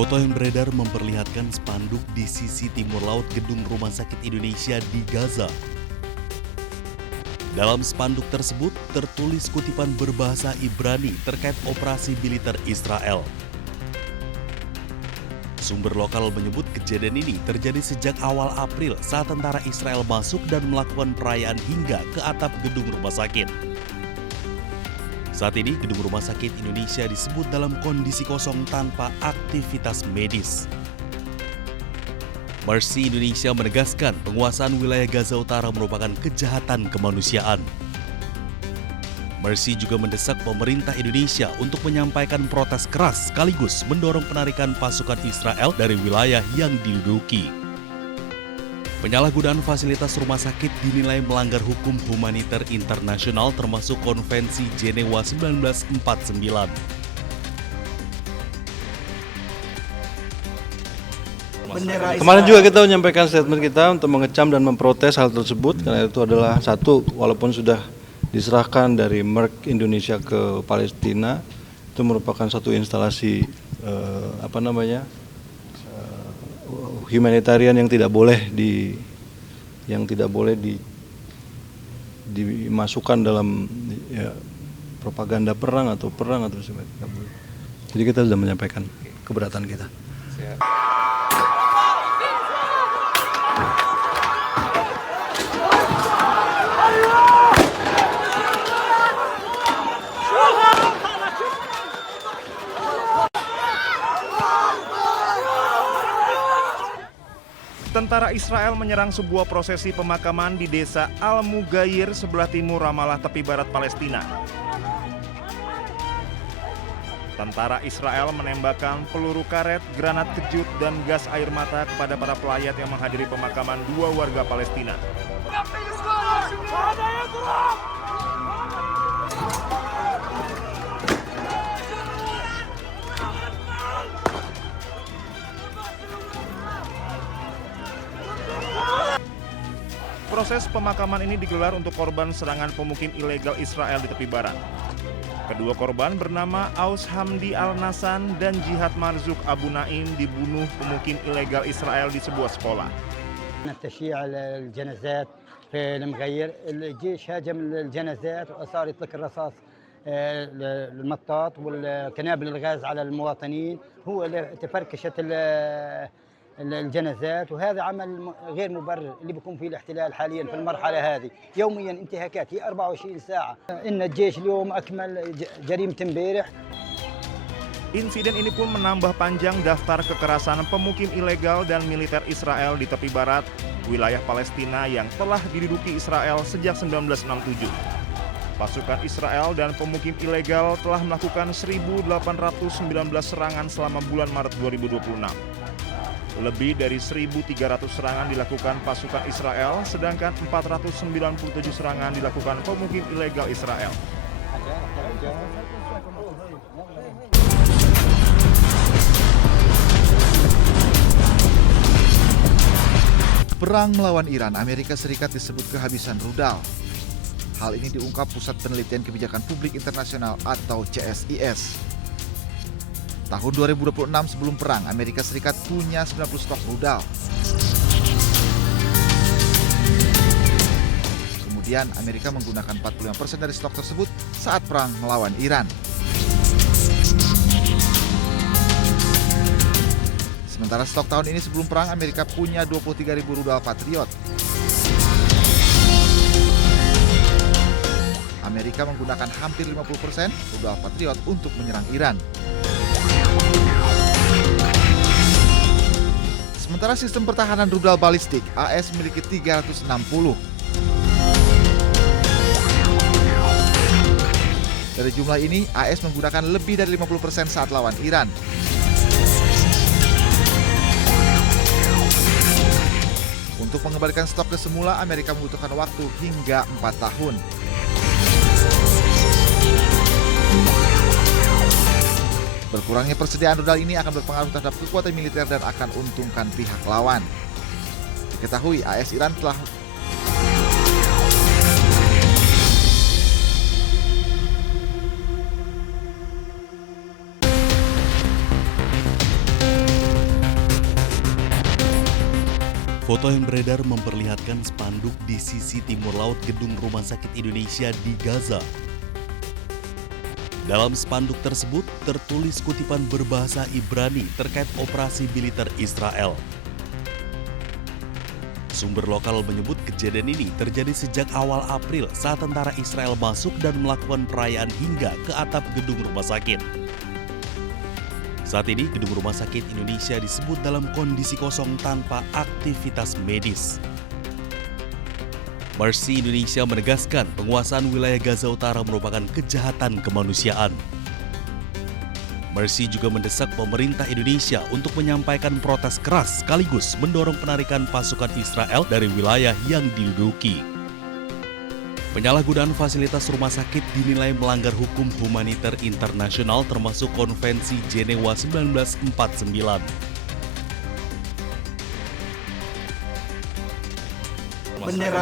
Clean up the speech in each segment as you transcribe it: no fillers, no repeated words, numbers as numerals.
Foto yang beredar memperlihatkan spanduk di sisi timur laut gedung Rumah Sakit Indonesia di Gaza. Dalam spanduk tersebut tertulis kutipan berbahasa Ibrani terkait operasi militer Israel. Sumber lokal menyebut kejadian ini terjadi sejak awal April saat tentara Israel masuk dan melakukan perayaan hingga ke atap gedung rumah sakit. Saat ini, gedung Rumah Sakit Indonesia disebut dalam kondisi kosong tanpa aktivitas medis. Mercy Indonesia menegaskan penguasaan wilayah Gaza Utara merupakan kejahatan kemanusiaan. Mercy juga mendesak pemerintah Indonesia untuk menyampaikan protes keras sekaligus mendorong penarikan pasukan Israel dari wilayah yang diduduki. Penyalahgunaan fasilitas rumah sakit dinilai melanggar hukum humaniter internasional termasuk Konvensi Jenewa 1949. Kemarin juga kita menyampaikan statement kita untuk mengecam dan memprotes hal tersebut karena itu adalah satu, walaupun sudah diserahkan dari Merck Indonesia ke Palestina, itu merupakan satu instalasi humanitarian yang tidak boleh dimasukkan dalam propaganda perang atau sebagainya. Jadi kita sudah menyampaikan keberatan kita. Tentara Israel menyerang sebuah prosesi pemakaman di desa Al-Mughayyir sebelah timur Ramallah tepi barat Palestina. Tentara Israel menembakkan peluru karet, granat kejut, dan gas air mata kepada para pelayat yang menghadiri pemakaman dua warga Palestina. Proses pemakaman ini digelar untuk korban serangan pemukim ilegal Israel di tepi barat. Kedua korban bernama Aus Hamdi Al-Nasan dan Jihad Marzuk Abu Naim dibunuh pemukim ilegal Israel di sebuah sekolah. التشييع الجنازات في المغير الجيش هاجم الجنازات وصار يطلق الرصاص المطاط والقنابل الغاز على المواطنين هو اللي تفركشت الجنازات وهذا عمل غير مبرر اللي بيكون فيه الاحتلال حاليا في المرحله هذه يوميا انتهاكات هي 24 ساعه ان الجيش اليوم اكمل جريمه امبارح. Insiden ini pun menambah panjang daftar kekerasan pemukim ilegal dan militer Israel di tepi barat wilayah Palestina yang telah diduduki Israel sejak 1967. Pasukan Israel dan pemukim ilegal telah melakukan 1.819 serangan selama bulan Maret 2026. Lebih dari 1.300 serangan dilakukan pasukan Israel, sedangkan 497 serangan dilakukan pemukim ilegal Israel. Perang melawan Iran, Amerika Serikat disebut kehabisan rudal. Hal ini diungkap Pusat Penelitian Kebijakan Publik Internasional atau CSIS. Tahun 2026 sebelum perang, Amerika Serikat punya 90 stok rudal. Kemudian Amerika menggunakan 45% dari stok tersebut saat perang melawan Iran. Sementara stok tahun ini sebelum perang, Amerika punya 23.000 rudal Patriot. Amerika menggunakan hampir 50% rudal Patriot untuk menyerang Iran. Sementara sistem pertahanan rudal balistik, AS memiliki 360. Dari jumlah ini, AS menggunakan lebih dari 50% saat lawan Iran. Untuk mengembalikan stok ke semula, Amerika membutuhkan waktu hingga 4 tahun. Berkurangnya persediaan rudal ini akan berpengaruh terhadap kekuatan militer dan akan untungkan pihak lawan. Diketahui AS Iran telah Foto yang beredar memperlihatkan spanduk di sisi timur laut gedung Rumah Sakit Indonesia di Gaza. Dalam spanduk tersebut tertulis kutipan berbahasa Ibrani terkait operasi militer Israel. Sumber lokal menyebut kejadian ini terjadi sejak awal April saat tentara Israel masuk dan melakukan perayaan hingga ke atap gedung rumah sakit. Saat ini, gedung Rumah Sakit Indonesia disebut dalam kondisi kosong tanpa aktivitas medis. Mercy Indonesia menegaskan penguasaan wilayah Gaza Utara merupakan kejahatan kemanusiaan. Mercy juga mendesak pemerintah Indonesia untuk menyampaikan protes keras sekaligus mendorong penarikan pasukan Israel dari wilayah yang diduduki. Penyalahgunaan fasilitas rumah sakit dinilai melanggar hukum humaniter internasional termasuk Konvensi Jenewa 1949.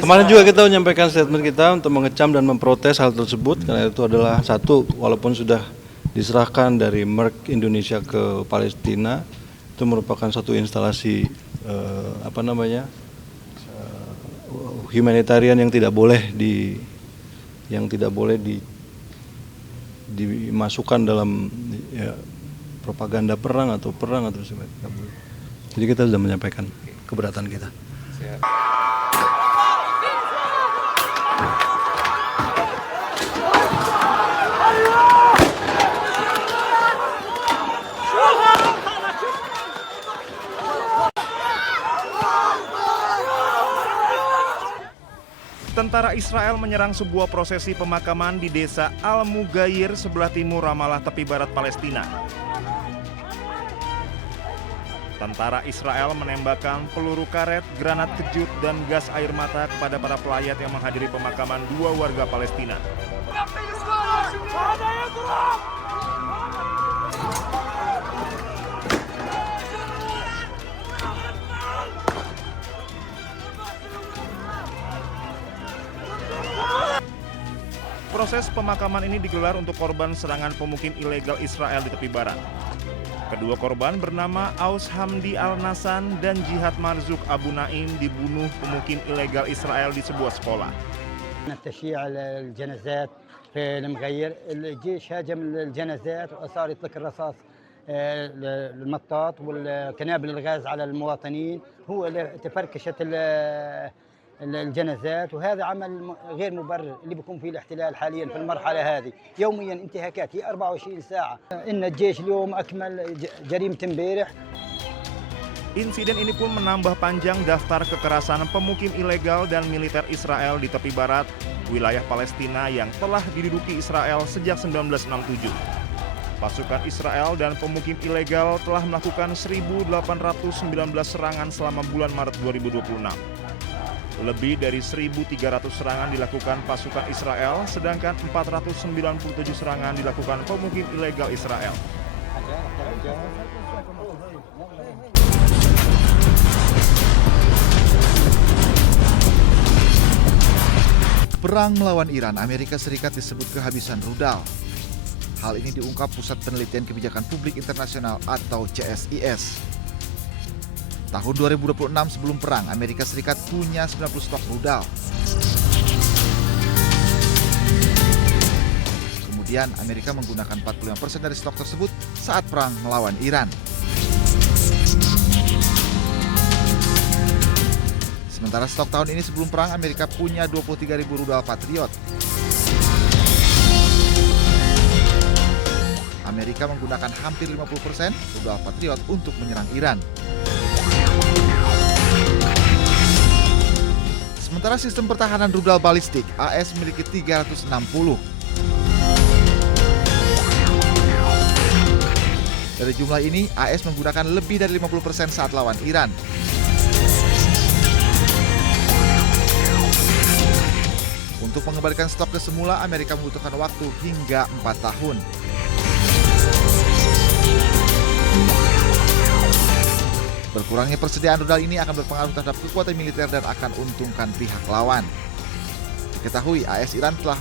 Kemarin juga kita menyampaikan statement kita untuk mengecam dan memprotes hal tersebut karena itu adalah satu, walaupun sudah diserahkan dari Merck Indonesia ke Palestina, itu merupakan satu instalasi humanitarian yang tidak boleh dimasukkan dalam propaganda perang atau sebagainya. Jadi kita sudah menyampaikan keberatan kita. Tentara Israel menyerang sebuah prosesi pemakaman di desa Al-Mughayyir sebelah timur Ramallah tepi barat Palestina. Tentara Israel menembakkan peluru karet, granat kejut, dan gas air mata kepada para pelayat yang menghadiri pemakaman dua warga Palestina. Proses pemakaman ini digelar untuk korban serangan pemukim ilegal Israel di tepi barat. Kedua korban bernama Aus Hamdi Al-Nasan dan Jihad Marzuk Abu Naim dibunuh pemukim ilegal Israel di sebuah sekolah. التشييع الجنازات في المغير الجيش هاجم الجنازات وصار يطلق الرصاص المطاط والقنابل الغاز على المواطنين هو اللي تفركشت الجنازات وهذا عمل غير مبرر اللي بيكون فيه الاحتلال حاليا في المرحله هذه يوميا انتهاكات هي 24 ساعه ان الجيش اليوم اكمل جريمه امبارح. Insiden ini pun menambah panjang daftar kekerasan pemukim ilegal dan militer Israel di tepi barat, wilayah Palestina yang telah diduduki Israel sejak 1967. Pasukan Israel dan pemukim ilegal telah melakukan 1.819 serangan selama bulan Maret 2026. Lebih dari 1.300 serangan dilakukan pasukan Israel, sedangkan 497 serangan dilakukan pemukim ilegal Israel. Perang melawan Iran, Amerika Serikat disebut kehabisan rudal. Hal ini diungkap Pusat Penelitian Kebijakan Publik Internasional atau CSIS. Tahun 2026 sebelum perang, Amerika Serikat punya 90 stok rudal. Kemudian Amerika menggunakan 45% dari stok tersebut saat perang melawan Iran. Sementara stok tahun ini sebelum perang, Amerika punya 23.000 rudal Patriot. Amerika menggunakan hampir 50% rudal Patriot untuk menyerang Iran. Sementara sistem pertahanan rudal balistik, AS memiliki 360. Dari jumlah ini, AS menggunakan lebih dari 50% saat lawan Iran. Untuk mengembalikan stok ke semula, Amerika membutuhkan waktu hingga 4 tahun. Berkurangnya persediaan rudal ini akan berpengaruh terhadap kekuatan militer dan akan untungkan pihak lawan. Diketahui AS Iran telah